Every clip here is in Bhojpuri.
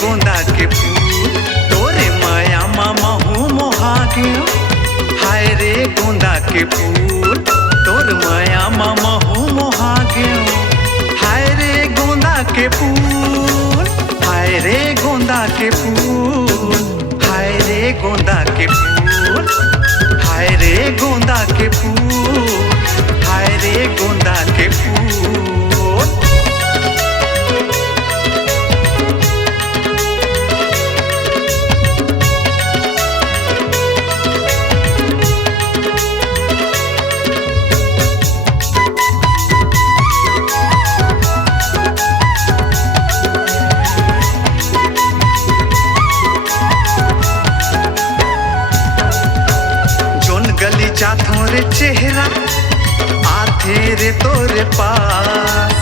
गोंदा के फूल तोरे माया मामा हूँ मोहा गयो। हाय रे गोंदा के फूल तोर माया मामा हूँ मोहा गयो। हाय रे गोंदा के फूल, हाय रे गोंदा के फूल, हाय रे गोंदा के फूल, हाय रे गोंदा के फूल, हाय रे गोंदा के फूल। गली चाथों रे चेहरा आथे रे तोरे पास,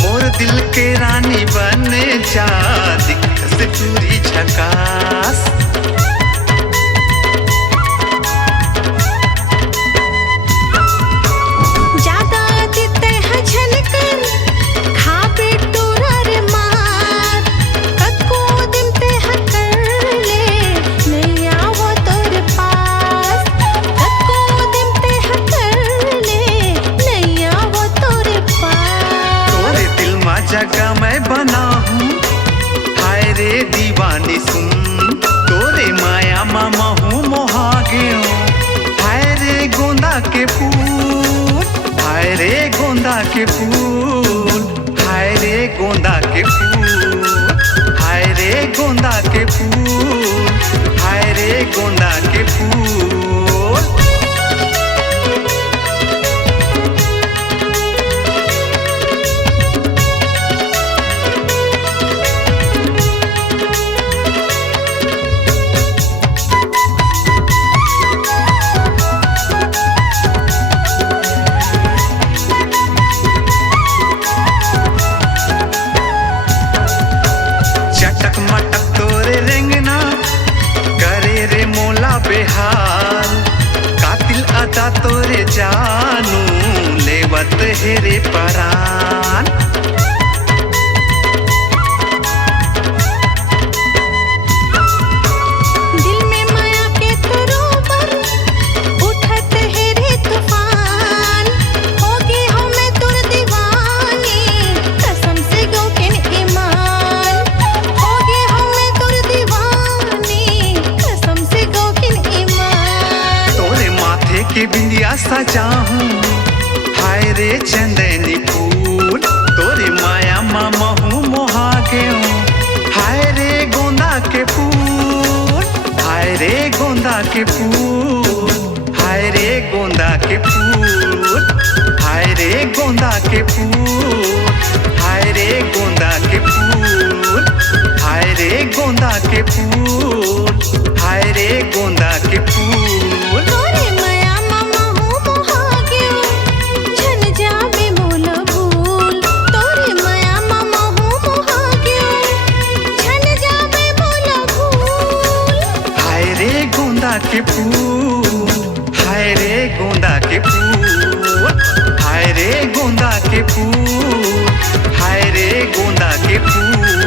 मोर दिल के रानी बने जा दिख से चूरी झकास। ज्यादा देते हैं झलकर खाबे तोरा रे मार, कको दिमते हैं कर ले नहीं आवो तोरे पास, कको दिमते हैं कर ले नहीं आवो तोरे पास। तोरे दिल मा जगह मैं बना हूँ, हाय रे दीवानी सुन तोरे माया मामा हूँ मोहा गयो। हाय रे गोंदा के फूल, हाय रे गोंदा के फूल, हाय रे गोंदा के फूल, हाय रे गोंदा के फूल, हाय रे गोंदा के फूल। चटक मटक तोरे रेंगना करे रे मोला बेहाल, कातिल अदा तोरे जानू लेवत है रे परान। दिल में माया के तरोवर उठत है रे तूफान, होगी हमें तुर दीवानी कसम से गो के ईमान, होगी हमें तुर दीवानी कसम से गो के ईमान। तोरे माथे के बिंदिया सजा हूँ, हाय रे चंदनी फूल तोरे माया मामा हूँ मोहा गयो। हाय रे गोंदा के फूल, हाय रे गोंदा के फूल, हाय रे गोंदा के फूल, हाय रे गोंदा के फूल, हाय रे गोंदा के फूल, हाय रे गोंदा के फूल, हाय रे गोंदा के फूल। तोरे माया मामा हूँ मोहा गयो, झन जावे मोला भूल, तोरे माया मामा हूँ मोहा गयो, झन जावे मोला भूल। हाय रे गोंदा के फूल, हाय रे गोंदा के फूल, हाय रे गोंदा के फूल, हाय रे गोंदा के फूल।